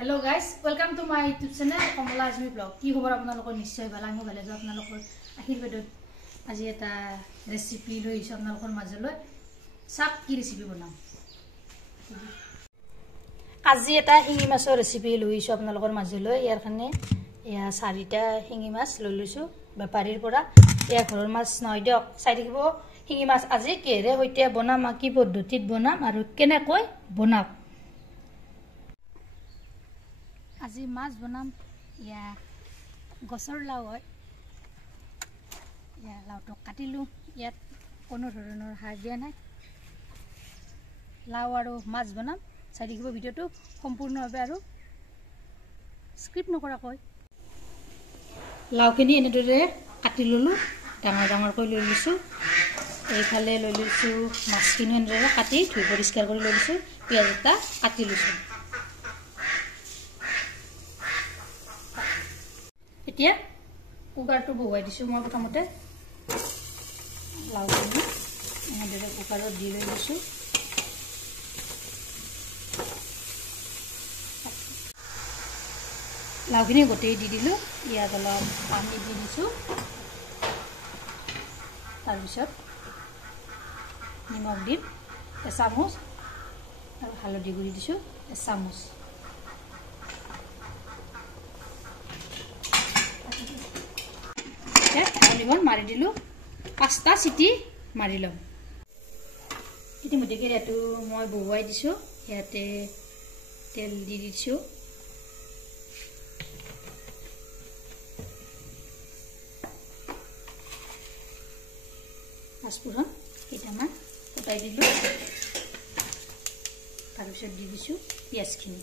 Hello guys, welcome to my YouTube channel Komala Azmi Vlog. কি খবৰ আপোনালোকৰ নিশ্চয় ভাল আমি ভালে আছো আপোনালোকৰ আশীৰ্বাদত আজি এটা ৰেচিপি লৈ আহিছো আপোনালোকৰ মাজলৈ সাপ কি ৰেচিপি বনাম আজি এটা হিঙি মাছৰ ৰেচিপি লৈ আহিছো আপোনালোকৰ মাজলৈ ইয়াৰ কাৰণে ইয়া 4টা হিঙি মাছ লৈ লৈছো বেপাৰীৰ পৰা ইয়া ঘৰৰ মাছ নহয় দিয়ক চাই থাকিব হিঙি মাছ আজি কেৰে হৈতে বনাম কি পদ্ধতিত বনাম আৰু কেনেকৈ বনাম আজি মাছ বনাম ইয়া গছৰ লাউ হয় ইয়া লাউটো কাটিলো ইয়াত কোনো ধৰণৰ হাড় দিয়া নাই লাউ আৰু মাছ বনাম চাই দেখিব ভিডিওটো সম্পূৰ্ণভাৱে আৰু স্ক্ৰিপ্ট নকৰাকৈ লাউখিনি এনেদৰে কাটি ললো ডাঙৰ ডাঙৰ কৰি লৈ লৈছো এইফালে লৈ লৈছো মাছখিনি এনেদৰে কাটি ধুই পৰিষ্কাৰ কৰি লৈ লৈছো পিয়াজ এটা কাটি লৈছো এতিয়া কুকাৰটো বহুৱাই দিছো মই প্ৰথমতে লাউখিনি এনেদৰে কুকাৰত দি লৈ লৈছো লাউখিনি গোটেই দি দিলো ইয়াত অলপ পানী দি দিছো তাৰপিছত নিমখ দিম এচামুচ আৰু হালধি গুড়ি দিছো এচামুচ মাৰি দিলো 5টা চিটি মাৰি লম ইতিমধ্যে কেৰাটো মই বহুৱাই দিছো ইয়াতে তেল দি দিছো পাঁচফোৰণ কেইটামান ফুটাই দিলো তাৰপিছত দি দিছো পিঁয়াজখিনি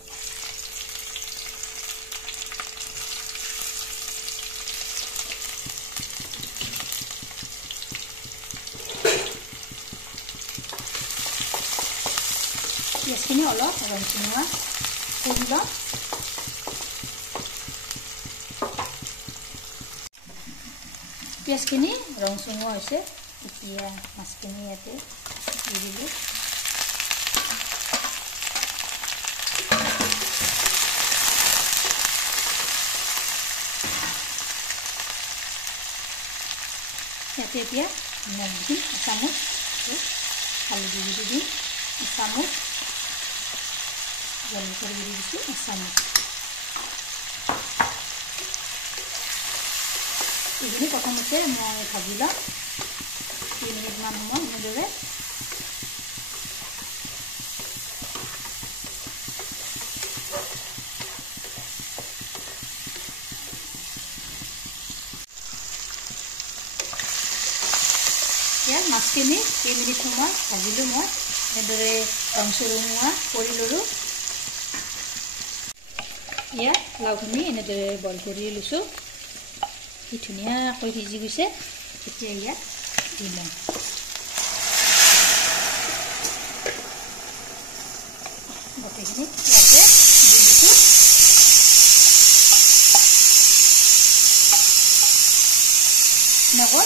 পিঁয়াজখিনি অলপ ৰংচঙুৱা কৰি লম পিঁয়াজখিনি ৰংচঙুৱা হৈছে এতিয়া মাছখিনি ইয়াতে দি দিলোঁ ইয়াতে এতিয়া নিমখ দিম এচামুচ হালধি গুড়ি দিম এচামুচ জলকীয়াৰ গুড়ি দিছোঁ এচামুচ এইখিনি প্ৰথমতে মই ভাজি লম 3 মিনিটমান সময় এনেদৰে ইয়াত মাছখিনি 3 মিনিট সময় ভাজিলোঁ মই এনেদৰে ৰংচঙুৱা কৰি ল'লোঁ ইয়াত লাউখিনি এনেদৰে বইল কৰি লৈছোঁ কি ধুনীয়াকৈ সিজি গৈছে এতিয়া ইয়াত দি লম গোটেইখিনি ইয়াতে দি দিছোঁ এনেকৈ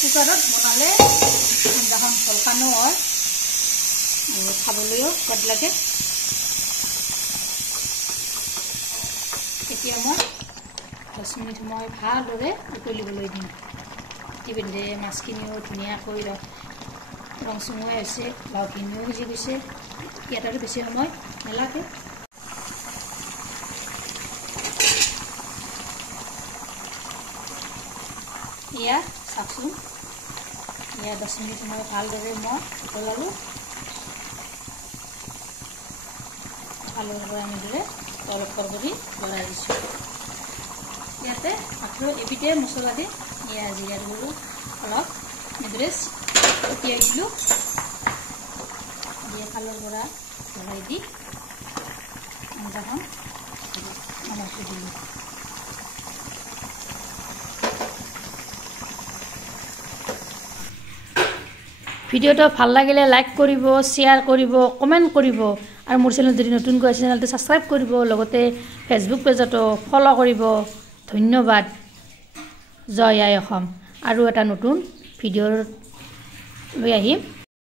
কুকাৰত বনালে আঞ্জাখন জলপানো হয় আৰু খাবলৈও সোৱাদ লাগে এতিয়া মই 10 মিনিট সময় ভালদৰে উতলিবলৈ দিম ইতিমধ্যে মাছখিনিও ধুনীয়াকৈ ৰংচঙুৱা হৈছে লাউখিনিও সিজি গৈছে ইয়াত আৰু বেছি সময় নালাগে ইয়াত চাওকচোন ইয়াত 10 মিনিট সময় ভালদৰে মই উতলালোঁ আলুৰ পৰা এনেদৰে অলপ কৰি লৰাই দিছোঁ ইয়াতে মাত্ৰ এবিধে মছলা দি ইয়া জিৰাৰ গুড়ি অলপ এনেদৰে ছটিয়াই দিলোঁ দিয়ে আলুৰ পৰা লৰাই দি আঞ্জাখন নমাই দিলোঁ ভিডিওটো ভাল লাগিলে লাইক কৰিব শ্বেয়াৰ কৰিব কমেণ্ট কৰিব আৰু মোৰ চেনেল যদি নতুনকৈ আছে চেনেলটো সাবস্ক্ৰাইব কৰিব লগতে ফেসবুক পেজটো ফলো কৰিব ধন্যবাদ জয় আই অসম আৰু এটা নতুন ভিডিঅ লৈ আহিম